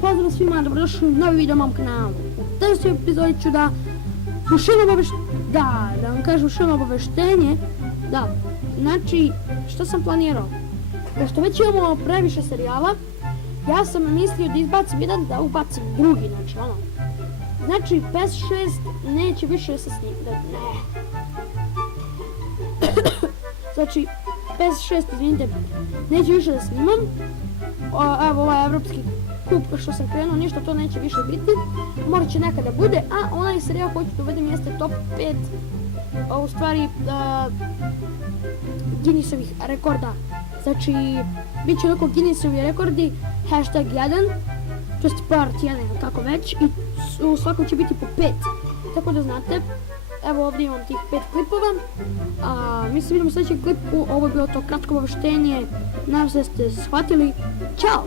pozdrav svima, dobrodošli u novi video na mom kanalu. U tešćoj epizodi ću da vam kažem još jedno obaveštenje. Da, znači, što sam planirao? Pošto već imamo previše serijala, ja sam mislio da izbacim jedan, da ubacim drugi, znači ono. Znači, Pes 6 neće više da se snima, Znači, Pes 6, izvinite, neće više da snimam. Evo ovaj evropski kup što sam krenuo, ništa to neće više biti. Morat će nekada bude, a onaj serijal koji ću da uvedem jeste top 5, u stvari, Guinnessovih rekorda. Znači, bit će onako Guinnessovi rekordi, hashtag 1, to jest part 1, tako već, i u svakom će biti po 5. Tako da znate, evo ovdje imam tih 5 klipova, mi se vidimo u sljedećem klipu. Ovo je bilo to kratko obaveštenje, nadam se da ste shvatili. Ćao!